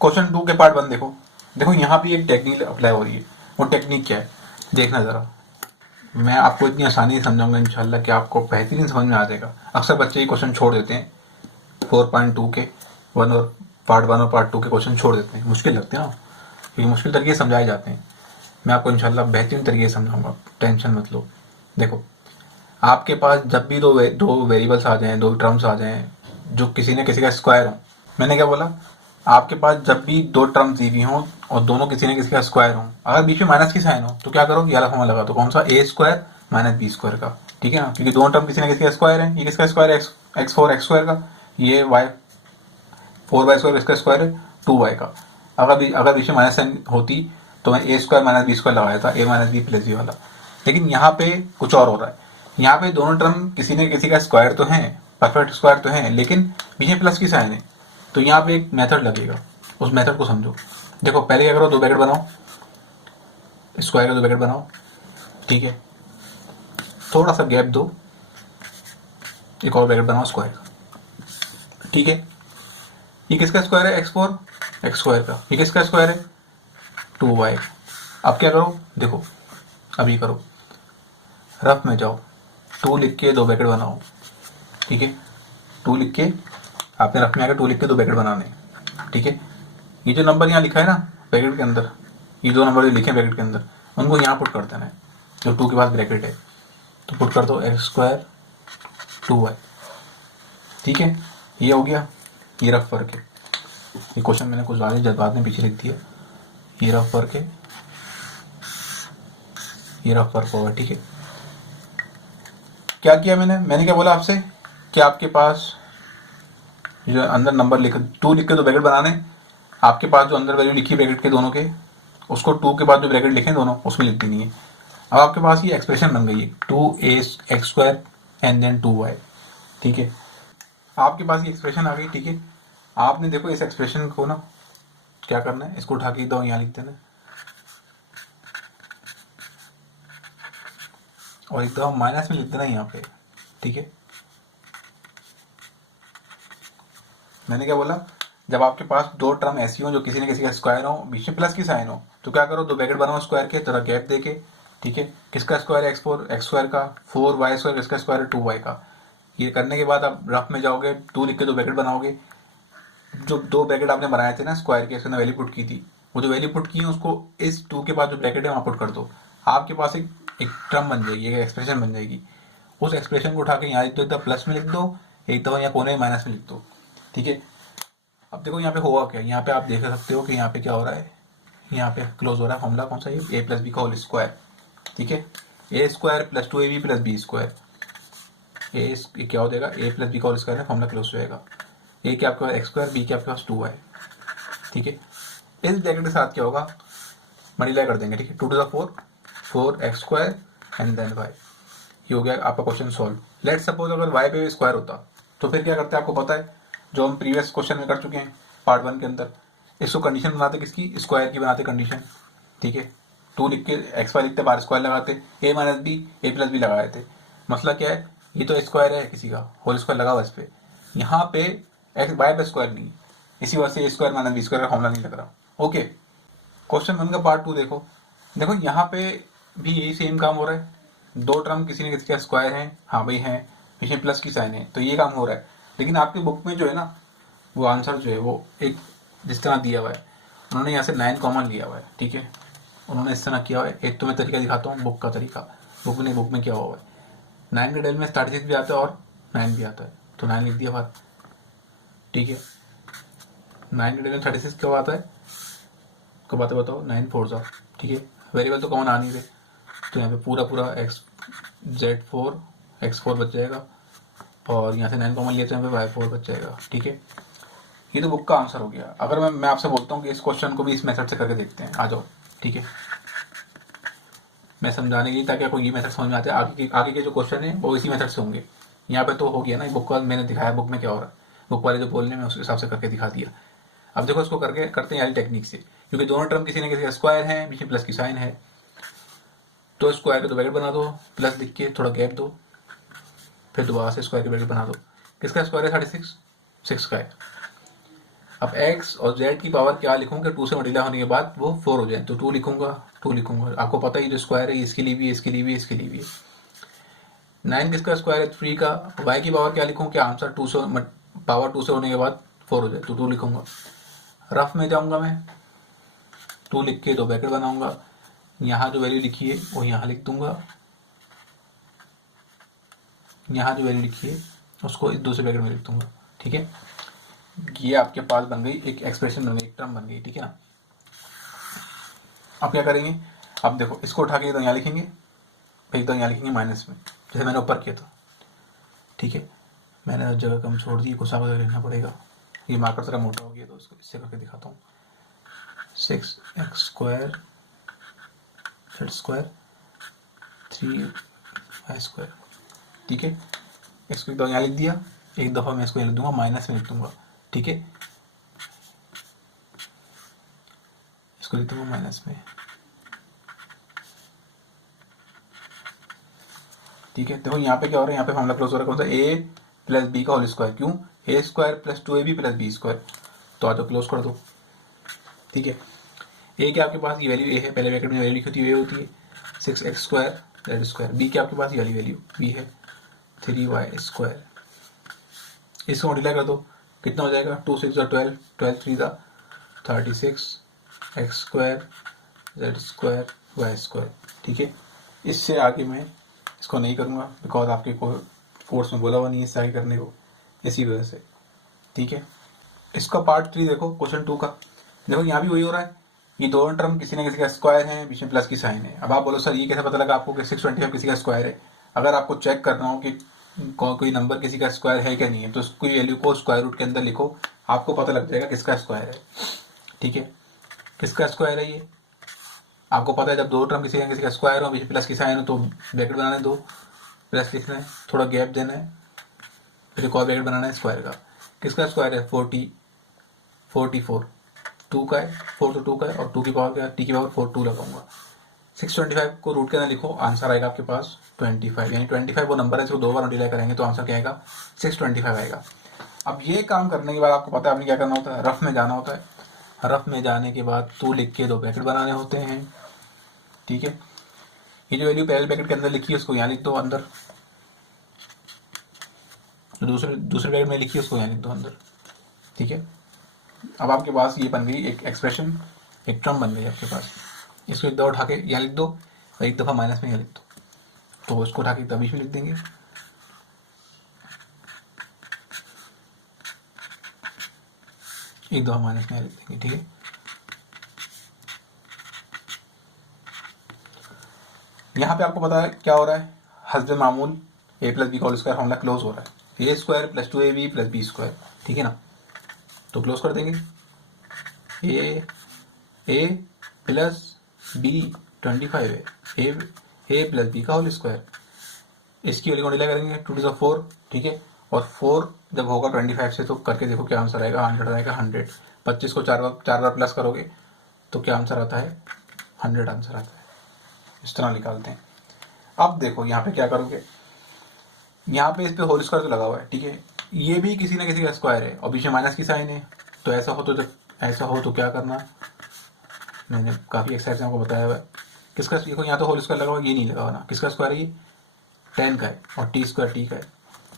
Question 2 के part 1 देखो। देखो यहाँ भी एक टेक्निक अप्लाई हो रही है। वो टेक्निक क्या है देखना ज़रा। मैं आपको इतनी आसानी से समझाऊंगा इंशाल्लाह कि आपको बेहतरीन समझ में आ जाएगा। अक्सर बच्चे ये क्वेश्चन छोड़ देते हैं 4.2 के 1 और पार्ट 2 के क्वेश्चन छोड़ देते हैं, मुश्किल लगते हैं ना, क्योंकि मुश्किल तरीके से समझाए जाते हैं। मैं आपको इंशाल्लाह बेहतरीन तरीके से समझाऊंगा, टेंशन मत लो। देखो आपके पास जब भी दो वेरिएबल्स आ जाएं, दो टर्म्स आ जाएं जो किसी न किसी का स्क्वायर हो, मैंने क्या बोला, आपके पास जब भी दो टर्म्स दी हुई हों और दोनों किसी न किसी का स्क्वायर हो, अगर बीच में माइनस की साइन हो तो क्या करो, ये वाला फॉर्मूला लगा दो। कौन सा? ए स्क्वायर माइनस बी स्क्वायर का, ठीक है ना, क्योंकि दोनों टर्म किसी न किसी का स्क्वायर है। ये किसका स्क्वायर है? एक्स फोर एक्स स्क्वायर का, ये वाई 4y स्क्वायर इसका स्क्वायर है 2y का। अगर बीच में माइनस साइन होती तो मैं ए स्क्वायर माइनस बी स्क्वायर लगाया था, ए माइनस बी प्लस बी वाला। लेकिन यहाँ पे कुछ और हो रहा है। यहाँ पे दोनों टर्म किसी न किसी का स्क्वायर तो है, परफेक्ट स्क्वायर तो है, लेकिन बीच में प्लस की साइन है। तो यहाँ पे एक मेथड लगेगा, उस मेथड को समझो। देखो पहले क्या करो, दो ब्रैकेट बनाओ, स्क्वायर का दो ब्रैकेट बनाओ, ठीक है, थोड़ा सा गैप दो, एक और ब्रैकेट बनाओ स्क्वायर, ठीक है। ये किसका स्क्वायर है? x4 एक्स स्क्वायर का। ये किसका स्क्वायर है? 2y। अब क्या करो, देखो अभी करो, रफ में जाओ, 2 लिख के दो ब्रैकेट बनाओ, ठीक है। 2 लिख के आपने रफ में आकर 2 लिख के दो ब्रैकेट बनाने, ठीक है। ये जो नंबर यहाँ लिखा है ना ब्रैकेट के अंदर, ये दो नंबर जो लिखे ब्रैकेट के अंदर, उनको यहाँ पुट कर देना है, जो 2 के पास ब्रैकेट है। तो पुट कर दो एक्स स्क्वायर 2y, ठीक है। ये हो गया, ये रफ वर्क है। ये क्वेश्चन मैंने कुछ ज़्यादा जज्बात में पीछे लिख दिया। ये रफ वर्क है, ये रफ वर्क होगा, ठीक है। क्या किया मैंने क्या बोला आपसे कि आपके पास जो अंदर नंबर लिख 2 लिख के दो ब्रैकेट बनाने, आपके पास जो अंदर वैल्यू लिखी ब्रैकेट के दोनों के, उसको 2 के बाद जो ब्रैकेट लिखे दोनों उसमें लिख देनी है। अब आपके पास ये एक्सप्रेशन बन गई है 2a x square and then 2y, ठीक है। आपके पास ये एक्सप्रेशन आ गई, ठीक है। आपने देखो इस एक्सप्रेशन को ना क्या करना है, इसको उठा के दो यहाँ लिख देना और एकदम माइनस में लिख देना यहाँ पे, ठीक है। मैंने क्या बोला, जब आपके पास दो टर्म ऐसी हो जो किसी न किसी का स्क्वायर हो, बीच में प्लस की साइन हो, तो क्या करो, दो ब्रैकेट बनाओ स्क्वायर के, थोड़ा गैप देके, ठीक है। किसका स्क्वायर है? x4 एक्स स्क्वायर का, 4y स्क्वायर किसका स्क्वायर है? 2y का। ये करने के बाद आप रफ में जाओगे, 2 लिख के दो ब्रैकेट बनाओगे। जो दो ब्रैकेट आपने बनाए थे ना स्क्वायर के, उसने वैल्यू पुट की थी, वो जो वैल्यू पुट की है उसको इस 2 के बाद जो ब्रैकेट है वहां पुट कर दो। आपके पास एक टर्म बन जाएगी, एक एक्सप्रेशन बन जाएगी। उस एक्सप्रेशन को उठा के यहाँ लिख दो, एक दफा प्लस में लिख दो, एक दफा यहाँ कोने में माइनस में लिख दो, ठीक है। अब देखो यहाँ पे होगा क्या, यहाँ पे आप देख सकते हो कि यहाँ पे क्या हो रहा है, यहाँ पे क्लोज हो रहा है फॉर्मूला कौन सा, ये a प्लस बी का होल स्क्वायर, ठीक है। A square plus 2ab plus b square, a क्या हो जाएगा, a प्लस बी का होल स्क्वायर है, फॉर्मूला क्लोज हो जाएगा। ए क्या आपके पास एक्स स्क्वायर, बी क्या आपके पास 2y, ठीक है। इस ब्रैकेट के साथ क्या होगा, मल्टीप्लाई कर देंगे, ठीक है। 2 to the 4 4 x square and then y। ये हो गया आपका क्वेश्चन सॉल्व। लेट्स सपोज अगर y पे स्क्वायर होता तो फिर क्या करते हैं आपको पता है, जो हम प्रीवियस क्वेश्चन में कर चुके हैं पार्ट 1 के अंदर। इसको कंडीशन बनाते किसकी, स्क्वायर की बनाते कंडीशन, ठीक है। 2 लिख के एक्स वाई लिखते, बार स्क्वायर लगाते, ए माइनस बी ए प्लस बी लगाए थे। मसला क्या है, ये तो स्क्वायर है किसी का, होल स्क्वायर लगा हुआ इस पे, यहाँ पे एक्स वाई पे स्क्वायर नहीं, इसी वजह से ए स्क्वायर माइनस बी स्क्वायर का फॉर्मूला नहीं लग रहा। ओके, क्वेश्चन 1 का पार्ट 2 देखो। देखो यहाँ पे भी यही सेम काम हो रहा है, दो टर्म किसी न किसी का स्क्वायर है, हाँ भाई है, पीछे प्लस की साइन है, तो ये काम हो रहा है। लेकिन आपकी बुक में जो है ना, वो आंसर जो है वो एक जिस तरह दिया हुआ है, उन्होंने यहाँ से 9 कॉमन लिया हुआ है, ठीक है। उन्होंने इस तरह किया हुआ है। एक तो मैं तरीका दिखाता हूँ बुक का तरीका, बुक में क्या हुआ है, 9 के डेल में 36 भी आता है और 9 भी आता है, तो 9 लिख दिया बात, ठीक है। 9 के डेल में 36 कब आता है, कब आता है बताओ, 9 4 सा, ठीक है। वेरिएबल तो कॉमन आ नहीं रहे, तो यहाँ पे पूरा एक्स Z4 x4 बच जाएगा, और यहाँ से 9 कॉमन लिया तो यहाँ पे y4 बच जाएगा, ठीक है। ये तो बुक का आंसर हो गया। अगर मैं आपसे बोलता हूँ कि इस क्वेश्चन को भी इस मेथड से करके देखते हैं, आ जाओ, ठीक है। मैं समझाने के लिए, ताकि आपको ये मेथड समझ में आते हैं, आगे के जो क्वेश्चन है वो इसी मेथड से होंगे। यहाँ पे तो हो गया ना, बुक का मैंने दिखाया बुक में क्या हो रहा है, बुक वाले जो बोलने में उसके हिसाब से करके दिखा दिया। अब देखो इसको करके करते हैं यारी टेक्निक से, क्योंकि दोनों टर्म किसी न किसी का स्क्वायर है, बीच में प्लस की साइन है, तो स्क्वायर का दो ब्रैकेट बना दो, प्लस लिख के थोड़ा गैप दो, फिर दोबारा से स्क्वायर के ब्रैकेट बना दो। किसका स्क्वायर है 36, 6 का है। अब x और z की पावर क्या लिखूंगा, 2 से मल्टीप्लाई होने के बाद वो 4 हो जाए तो 2 लिखूंगा, 2 लिखूंगा। आपको पता ही जो स्क्वायर है इसके लिए भी है, इसके लिए भी है, इसके लिए भी है। 9 किसका स्क्वायर है, 3 का। y की पावर क्या लिखूँ, क्या आंसर 2 से पावर 2 से होने के बाद 4 हो जाए तो 2 लिखूंगा। रफ में जाऊंगा मैं, 2 लिख के 2 ब्रैकेट बनाऊंगा, यहाँ जो वैल्यू लिखी है वो यहाँ लिख दूंगा, यहाँ जो वैल्यू लिखी है उसको इस 2 से ब्रैकेट में लिख दूंगा। ठीक है, ये आपके पास बन गई एक एक्सप्रेशन, बन गई एक टर्म बन गई। ठीक है ना। अब क्या करेंगे, अब देखो इसको उठा के तो यहाँ लिखेंगे, फिर तो यहाँ लिखेंगे माइनस में, जैसे मैंने ऊपर किया था। ठीक है, मैंने जगह कम छोड़ दी, गुस्सा वगैरह लिखना पड़ेगा, ये मार्कर थोड़ा मोटा हो गया तो उसको इससे करके दिखाता हूँ। 6x² z² 3y²। ठीक है, इसको एक दफ़ा यहाँ लिख दिया, एक दफ़ा मैं इसको लिख दूंगा माइनस में लिख दूंगा। ठीक है, इसको लिख दूंगा माइनस में। ठीक है, देखो यहाँ पे क्या हो रहा है, यहाँ पे फॉर्मूला क्लोज हो रहा है, कौन सा, a प्लस बी का होल स्क्वायर। क्यों, a² plus 2ab plus b²। तो आज तो क्लोज कर दो। ठीक है, a क्या आपके पास, ये वैल्यू a है, पहले ब्रैकेट में वैल्यू लिखी होती है, a होती है 6x² z²। b क्या आपके पास, ये वाली वैल्यू b है 3y²। इसको मल्टीप्लाई कर दो, कितना हो जाएगा, 2 6 12, 12 3 36 x² z² y²। ठीक है, इससे आगे मैं इसको नहीं करूँगा बिकॉज आपके कोर्स में बोला हुआ नहीं है इससे आगे करने को, इसी वजह से। ठीक है, इसका पार्ट 3 देखो, क्वेश्चन 2 का। देखो यहाँ भी वही हो रहा है, ये दोनों टर्म किसी न किसी का स्क्वायर है, बीच में प्लस की साइन है। अब आप बोलो सर ये कैसे पता लगा आपको कि 625 किसी का स्क्वायर है। अगर आपको चेक करना हो कि कोई नंबर किसी का स्क्वायर है क्या नहीं है, तो उसकी वैल्यू को स्क्वायर रूट के अंदर लिखो, आपको पता लग जाएगा किसका स्क्वायर है। ठीक है, किसका स्क्वायर है ये आपको पता है। जब दो टर्म किसी न किसी का स्क्वायर हो, बीच में प्लस की साइन हो, तो ब्रैकेट बनाने दो, प्लस लिखना है, थोड़ा गैप देना है, फिर एक और ब्रैकेट बनाना है स्क्वायर का। किसका स्क्वायर है, 44, 2 का है, 4 तो 2 का है, और 2 की पावर क्या, t की पावर 4, 2 लगाऊंगा। 625 को रूट के अंदर लिखो, आंसर आएगा आपके पास 25, यानी 25 वो नंबर है जिसको 2 बार मल्टीप्लाई करेंगे तो आंसर क्या आएगा, 625 आएगा। अब ये काम करने के बाद आपको पता है आपने क्या करना होता है, रफ में जाना होता है। रफ में जाने के बाद 2 लिख के 2 ब्रैकेट बनाने होते हैं। ठीक है, ये जो वैल्यू पहले ब्रैकेट के अंदर लिखी है उसको यहाँ लिख दो अंदर, दूसरे ब्रैकेट में लिखी है उसको यहाँ लिख दो अंदर। ठीक है, अब आपके पास ये बन गई एक एक्सप्रेशन, एक टर्म बन गई आपके पास। इसको एक दफ़ा उठा के यहाँ लिख दो और एक दफ़ा माइनस में यहाँ लिख दो, तो इसको उठा के तभी में लिख देंगे। एक दफ़ा माइनस में यहाँ लिख देंगे। ठीक है, यहाँ पे आपको पता है क्या हो रहा है, हस्ब मामूल a प्लस बी का होल स्क्वायर फॉर्मूला क्लोज हो रहा है, a² plus 2ab plus b²। ठीक है ना, तो क्लोज कर देंगे, a प्लस b 25 है, a प्लस बी का होल स्क्वायर, इसकी वैल्यू मल्टीप्लाई करेंगे 2 to 4। ठीक है, और 4 जब होगा 25 से तो करके देखो क्या आंसर आएगा, 100 आएगा, 100। 25 को 4 बार प्लस करोगे तो क्या आंसर आता है, 100 आंसर आता है। इस तरह निकालते हैं। अब देखो यहाँ पे क्या करोगे, यहाँ पे इस पे होल स्क्वायर तो लगा हुआ है। ठीक है, ये भी किसी ना किसी का स्क्वायर है और बीच में माइनस की साइन है, तो ऐसा हो तो क्या करना, मैंने काफ़ी एक्सरसाइज आपको बताया हुआ है। किसका, देखो यहाँ तो होल स्क्वायर लगा हुआ है, ये नहीं लगा हुआ ना, किसका स्क्वायर है, ये 10 का है और t² t का है,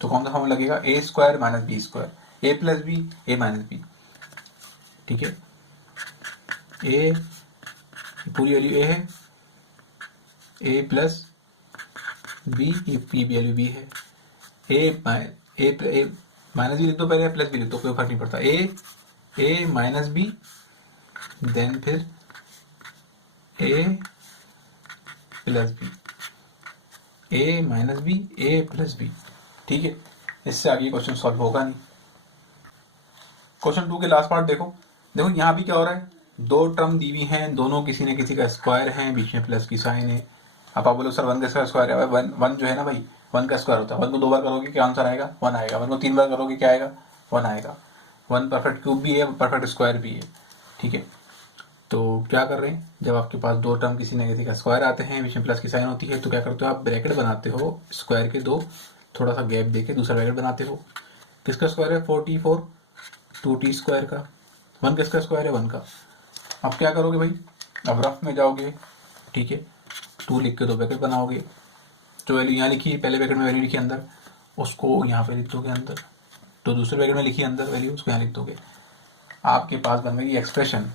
तो कौन सा फॉर्मूला लगेगा, a² minus b², a plus b a minus b. ठीक है, a पूरी वैल्यू a है, a प्लस बी, ये वैल्यू b है, a माइनस भी लिख दो पहले, प्लस भी लिख दो, कोई फर्क नहीं पड़ता, a माइनस बी, देन फिर a plus b, a minus b a plus b. ठीक है, इससे आगे क्वेश्चन सॉल्व होगा नहीं। क्वेश्चन 2 के लास्ट पार्ट देखो यहाँ भी क्या हो रहा है, 2 टर्म दी हुई हैं, दोनों किसी न किसी का स्क्वायर है, बीच में प्लस की साइन है। अब आप बोलो सर 1 का स्क्वायर है, 1 जो है ना भाई, 1 का स्क्वायर होता है, 1 को 2 बार करोगे क्या आंसर आएगा, 1 आएगा, 1 को 3 बार करोगे क्या आएगा, 1 आएगा। 1 परफेक्ट क्यूब भी है, परफेक्ट स्क्वायर भी है। ठीक है, तो क्या कर रहे हैं, जब आपके पास 2 टर्म किसी न किसी का स्क्वायर आते हैं, बीच में प्लस की साइन होती है, तो क्या करते हो आप, ब्रैकेट बनाते हो स्क्वायर के 2, थोड़ा सा गैप देके दूसरा ब्रैकेट बनाते हो। किसका स्क्वायर है, 44, 2t² का, 1 किसका स्क्वायर है? 1 का। अब क्या करोगे भाई, अब रफ में जाओगे, ठीक है, 2 लिख के 2 ब्रैकेट बनाओगे, जो वैल्यू यहाँ लिखी पहले ब्रैकेट में वैल्यू लिखी अंदर, उसको यहाँ पे लिख दोगे अंदर, तो दूसरे ब्रैकेट में लिखी अंदर वैल्यू, उसको यहाँ लिख दोगे। आपके पास बन गई एक्सप्रेशन।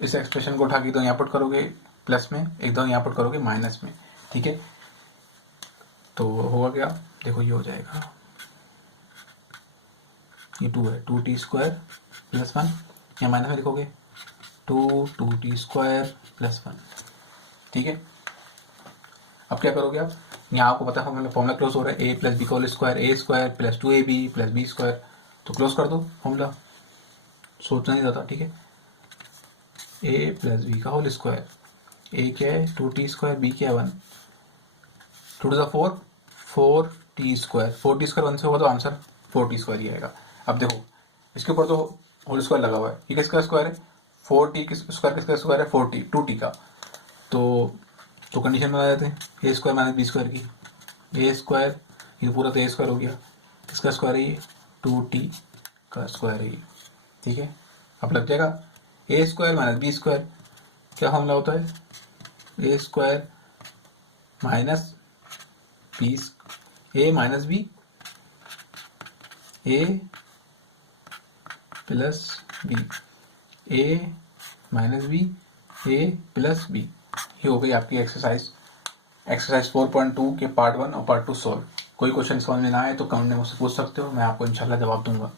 इस एक्सप्रेशन को उठा के एकदम यहाँ पुट करोगे प्लस में, एकदम यहाँ पुट करोगे माइनस में, ठीक है। तो होगा क्या, देखो ये हो जाएगा, ये 2 है, 2t स्क्वायर प्लस 1, या माइनस में लिखोगे 2t स्क्वायर प्लस 1, ठीक है। अब क्या करोगे आप, यहाँ आपको पता है फॉर्मूला क्लोज हो रहा है, a प्लस बी का whole square, a square plus 2ab plus b square, तो क्लोज कर दो फॉर्मूला, सोचना नहीं जाता, ठीक है। a प्लस बी का होल स्क्वायर, a क्या है 2t स्क्वायर, b क्या है 1, 2 to the 4, 4t square, 4t square 1 से होगा तो आंसर 4t स्क्वायर ही आएगा। अब देखो इसके ऊपर तो होल स्क्वायर लगा हुआ है, ये किसका स्क्वायर है, 4t स्क्वायर किसका स्क्वायर है, 4t 2t का, तो कंडीशन बना देते हैं, ए स्क्वायर माइनस बी स्क्वायर की, ए स्क्वायर ये पूरा तो ए स्क्वायर हो गया, किसका स्क्वायर है ये 2t का स्क्वायर है ये, ठीक है। अब लग जाएगा ए स्क्वायर माइनस बी स्क्वायर, क्या फॉर्मूला होता है, a square minus B, A minus B, A plus B, A minus B, A plus b, ये हो गई आपकी एक्सरसाइज 4.2 के पार्ट 1 और पार्ट 2 सॉल्व। कोई क्वेश्चन समझ में ना आए तो कमेंट में मुझसे पूछ सकते हो, मैं आपको इंशाल्लाह जवाब दूंगा।